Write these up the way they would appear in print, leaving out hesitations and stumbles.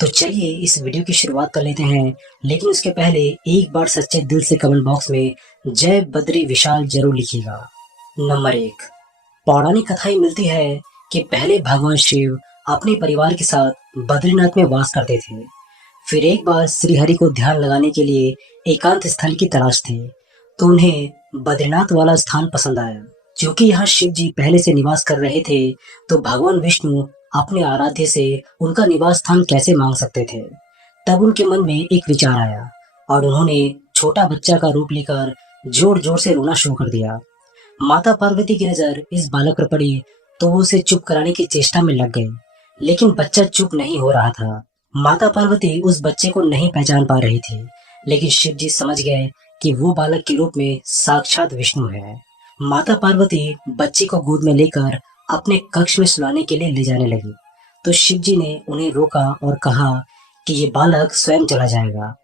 तो चलिए इस वीडियो की शुरुआत कर लेते हैं। लेकिन उसके पहले एक बार सच्चे दिल से कमेंट बॉक्स में जय बद्री विशाल जरूर लिखिएगा। नंबर 1। पौराणिक कथाएं मिलती है कि पहले भगवान शिव अपने परिवार के साथ बद्रीनाथ में वास करते थे। फिर एक बार श्री हरि को ध्यान लगाने के लिए एकांत स्थल की तलाश थी, तो उन्हें बद्रीनाथ वाला स्थान पसंद आया। क्योंकि यहाँ शिव जी पहले से निवास कर रहे थे, तो भगवान विष्णु अपने आराध्य से उनका निवास स्थान कैसे मांग सकते थे। तब उनके मन में एक विचार आया और उन्होंने छोटा बच्चा का रूप लेकर जोर जोर से रोना शुरू कर दिया। माता पार्वती की नजर इस बालक पर पड़ी, तो वो उसे चुप कराने की चेष्टा में लग गई, लेकिन बच्चा चुप नहीं हो रहा था। माता पार्वती उस बच्चे को नहीं पहचान पा रही थी, लेकिन शिव जी समझ गए कि वो बालक के रूप में साक्षात विष्णु है। माता पार्वती बच्चे को गोद में लेकर अपने कक्ष में सुलाने के लिए ले जाने लगी, तो शिव जी ने उन्हें रोका और कहा कि ये बालक स्वयं चला जाएगा।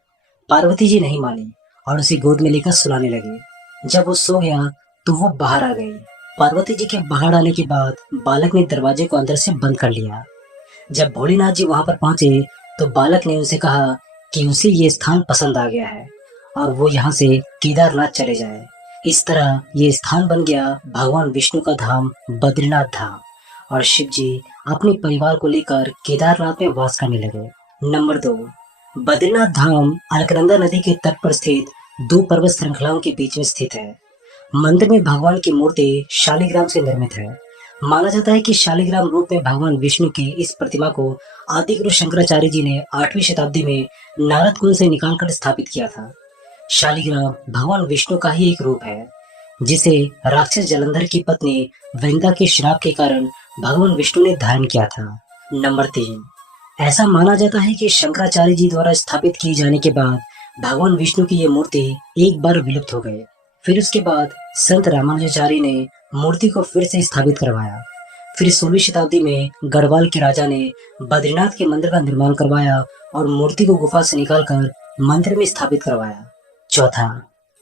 पार्वती जी नहीं मानी और उसे गोद में लेकर सुलाने लगी। जब वो सो गया तो वो बाहर आ गई। पार्वती जी के बाहर आने के बाद बालक ने दरवाजे को अंदर से बंद कर लिया। जब भोलेनाथ जी वहां पर पहुंचे, तो बालक ने उनसे कहा कि उसे ये स्थान पसंद आ गया है और वो यहाँ से केदारनाथ चले जाए। इस तरह ये स्थान बन गया भगवान विष्णु का धाम बद्रीनाथ धाम, और शिव जी अपने परिवार को लेकर केदारनाथ में वास करने लगे। नंबर 2। बद्रीनाथ धाम अलकनंदा नदी के तट पर स्थित दो पर्वत श्रृंखलाओं के बीच में स्थित है। मंदिर में भगवान की मूर्ति शालिग्राम से निर्मित है। माना जाता है कि शालिग्राम रूप में भगवान विष्णु की इस प्रतिमा को आदिगुरु शंकराचार्य जी ने 8वीं शताब्दी में नारद कुंड से निकालकर स्थापित किया था। शालिग्राम भगवान विष्णु का ही एक रूप है, जिसे राक्षस जलंधर की पत्नी वृंदा के श्राप के कारण भगवान विष्णु ने धारण किया था। नंबर 3। ऐसा माना जाता है कि शंकराचार्य जी द्वारा स्थापित किए जाने के बाद भगवान विष्णु की ये मूर्ति एक बार विलुप्त हो गई। फिर उसके बाद संत रामानुजाचार्य ने मूर्ति को फिर से स्थापित करवाया। फिर 16वीं शताब्दी में गढ़वाल के राजा ने बद्रीनाथ के मंदिर का निर्माण करवाया और मूर्ति को गुफा से निकालकर मंदिर में स्थापित करवाया। चौथा,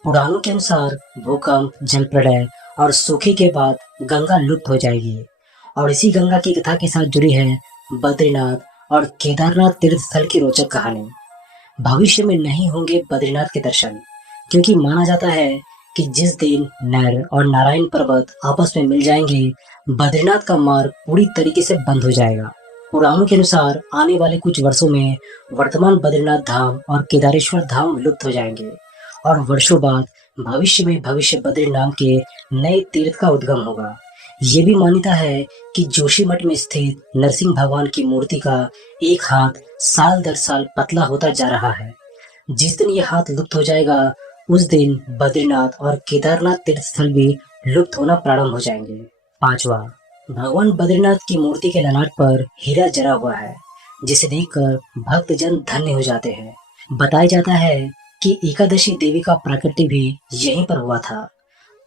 पुराणों के अनुसार भूकंप, जल प्रलय और सूखे के बाद गंगा लुप्त हो जाएगी, और इसी गंगा की कथा के साथ जुड़ी है बद्रीनाथ और केदारनाथ तीर्थ स्थल की रोचक कहानी। भविष्य में नहीं होंगे बद्रीनाथ के दर्शन, क्योंकि माना जाता है कि जिस दिन नर और नारायण पर्वत आपस में मिल जाएंगे, बद्रीनाथ का मार्ग पूरी तरीके से बंद हो जाएगा। पुराणों के अनुसार आने वाले कुछ वर्षों में वर्तमान बद्रीनाथ धाम और केदारेश्वर धाम विलुप्त हो जाएंगे, और वर्षों बाद भविष्य में भविष्य बद्री नाम के नए तीर्थ का उद्गम होगा। ये भी मान्यता है कि जोशीमठ में स्थित नरसिंह भगवान की मूर्ति का एक हाथ साल दर साल पतला होता जा रहा है। जिस दिन ये हाथ लुप्त हो जाएगा, उस दिन बद्रीनाथ और केदारनाथ तीर्थ स्थल भी लुप्त होना प्रारंभ हो जाएंगे। पांचवा, भगवान बद्रीनाथ की मूर्ति के ललाट पर हीरा जरा हुआ है, जिसे देखकर भक्तजन धन्य हो जाते हैं। बताया जाता है कि एकादशी देवी का प्राकट्य भी यहीं पर हुआ था।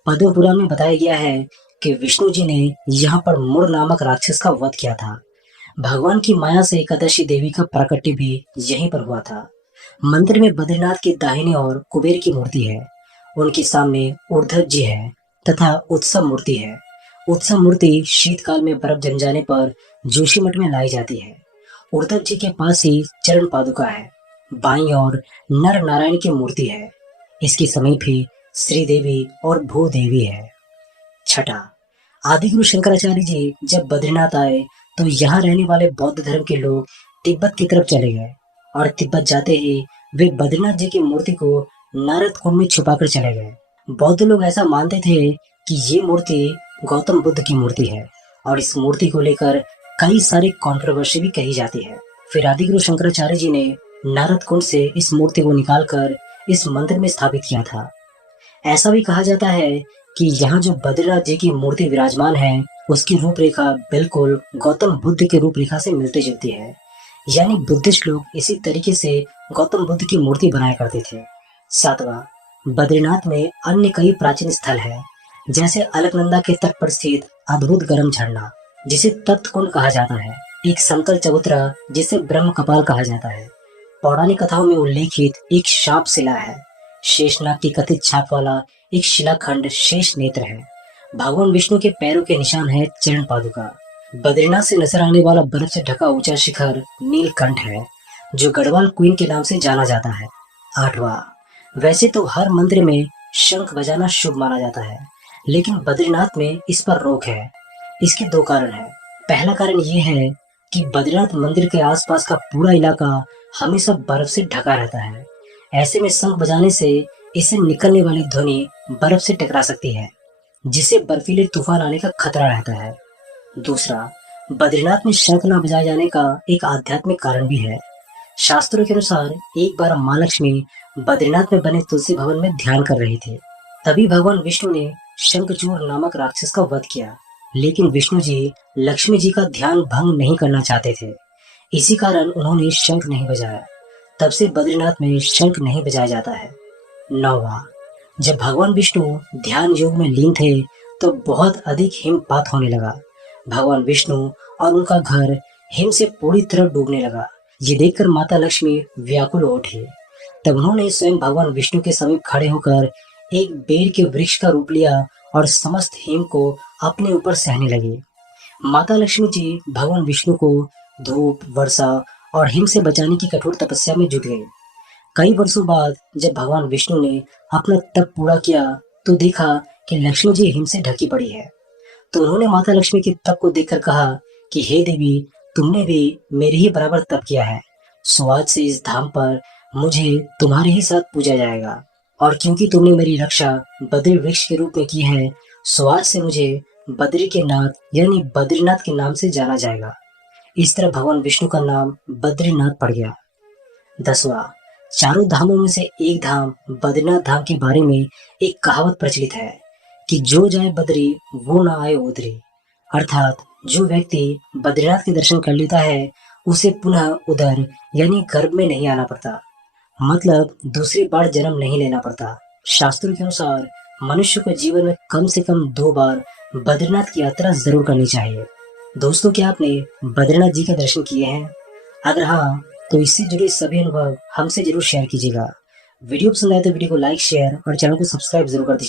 पद्म पुराण में बताया गया है कि विष्णु जी ने यहाँ पर मुर नामक राक्षस का वध किया था। भगवान की माया से एकादशी देवी का प्राकट्य भी यहीं पर हुआ था। मंदिर में बद्रीनाथ के दाहिने ओर कुबेर की मूर्ति है, उनके सामने उर्धव जी है तथा उत्सव मूर्ति है। उत्सव मूर्ति शीतकाल में बर्फ जम जाने पर जोशीमठ में लाई जाती है। उर्धव जी के पास ही चरण पादुका है। बाईं ओर नर नारायण की मूर्ति है। इसके समीप ही श्री देवी और भूदेवी है। छठा, आदिगुरु शंकराचार्य जी जब बद्रीनाथ आए, तो यहाँ रहने वाले बौद्ध धर्म के लोग तिब्बत की तरफ चले गए, और तिब्बत जाते ही वे बद्रीनाथ जी की मूर्ति को नारद कुंड में छुपाकर चले गए। बौद्ध लोग ऐसा मानते थे कि ये मूर्ति गौतम बुद्ध की मूर्ति है, और इस मूर्ति को लेकर कई सारी कंट्रोवर्सी भी कही जाती है। फिर आदिगुरु शंकराचार्य जी ने नारद कुंड से इस मूर्ति को निकालकर इस मंदिर में स्थापित किया था। ऐसा भी कहा जाता है कि यहाँ जो बद्रीनाथ जी की मूर्ति विराजमान है, उसकी रूपरेखा बिल्कुल गौतम बुद्ध की रूपरेखा से मिलती जुलती है। यानी बुद्धिस्ट लोग इसी तरीके से गौतम बुद्ध की मूर्ति बनाया करते थे। सातवां, बद्रीनाथ में अन्य कई प्राचीन स्थल है, जैसे अलकनंदा के तट पर स्थित अद्भुत गर्म झरना, जिसे तप्त कुंड कहा जाता है। एक समतल चबूतरा, जिसे ब्रह्म कपाल कहा जाता है। पौराणिक कथाओं में उल्लेखित एक शाप शिला है। शेषनाग की कथित छाप वाला एक शिलाखंड शेष नेत्र है। भगवान विष्णु के पैरों के निशान है चरण पादुका। बद्रीनाथ से नजर आने वाला बर्फ से ढका ऊंचा शिखर नीलकंठ है। जो गढ़वाल क्वीन के नाम से जाना जाता है। 8वां, वैसे तो हर मंदिर में शंख बजाना शुभ माना जाता है, लेकिन बद्रीनाथ में इस पर रोक है। इसके 2 कारण हैं। पहला कारण ये है कि बद्रीनाथ मंदिर के आसपास का पूरा इलाका हमेशा बर्फ से ढका रहता है। ऐसे में शंख बजाने से इससे निकलने वाली ध्वनि बर्फ से टकरा सकती है, जिससे बर्फीले तूफान आने का खतरा रहता है। दूसरा, बद्रीनाथ में शंख न बजाए जाने का एक आध्यात्मिक कारण भी है। शास्त्रों के अनुसार एक बार माँ लक्ष्मी बद्रीनाथ में बने तुलसी भवन में ध्यान कर रही थी। तभी भगवान विष्णु ने शंखचूड़ नामक राक्षस का वध किया, लेकिन विष्णु जी लक्ष्मी जी का ध्यान भंग नहीं करना चाहते थे। इसी कारण उन्होंने शंख नहीं बजाया। तब से बद्रीनाथ में शंख नहीं बजाया जाता है। 9वां, जब भगवान विष्णु ध्यान योग में लीन थे तो बहुत अधिक हिमपात होने लगा। भगवान विष्णु और उनका घर हिम से पूरी तरह डूबने लगा। ये देखकर माता लक्ष्मी व्याकुल हो उठी। तब उन्होंने स्वयं भगवान विष्णु के समीप खड़े होकर एक बेर के वृक्ष का रूप लिया और समस्त हिम को अपने ऊपर सहने लगी। माता लक्ष्मी जी भगवान विष्णु को धूप, वर्षा और हिम से बचाने की कठोर तपस्या में जुट गई। कई वर्षों बाद जब भगवान विष्णु ने अपना तप पूरा किया तो देखा कि लक्ष्मी जी हिम से ढकी पड़ी है। तो उन्होंने माता लक्ष्मी के तप को देखकर कहा कि हे देवी, तुमने भी मेरे ही बराबर तप किया है, सो आज से इस धाम पर मुझे तुम्हारे ही साथ पूजा जाएगा। और क्योंकि तुमने मेरी रक्षा बद्री वृक्ष के रूप में की है, सो आज से मुझे बद्री के नाथ यानी बद्रीनाथ के नाम से जाना जाएगा। इस तरह भगवान विष्णु का नाम बद्रीनाथ पड़ गया। 10वां, चारों धामों में से एक धाम बद्रीनाथ धाम के बारे में एक कहावत प्रचलित है कि जो जाए बद्री वो ना आए उधरी। अर्थात जो व्यक्ति बद्रीनाथ के दर्शन कर लेता है उसे पुनः उधर यानी गर्भ में नहीं आना पड़ता, मतलब दूसरी बार जन्म नहीं लेना पड़ता। शास्त्रों के अनुसार मनुष्य को जीवन में कम से कम 2 बार बद्रीनाथ की यात्रा जरूर करनी चाहिए। दोस्तों, क्या आपने बद्रीनाथ जी के दर्शन किए हैं? अगर हाँ, तो इससे जुड़े सभी अनुभव हमसे जरूर शेयर कीजिएगा। वीडियो पसंद आए तो वीडियो को लाइक, शेयर और चैनल को सब्सक्राइब जरूर कर दीजिए।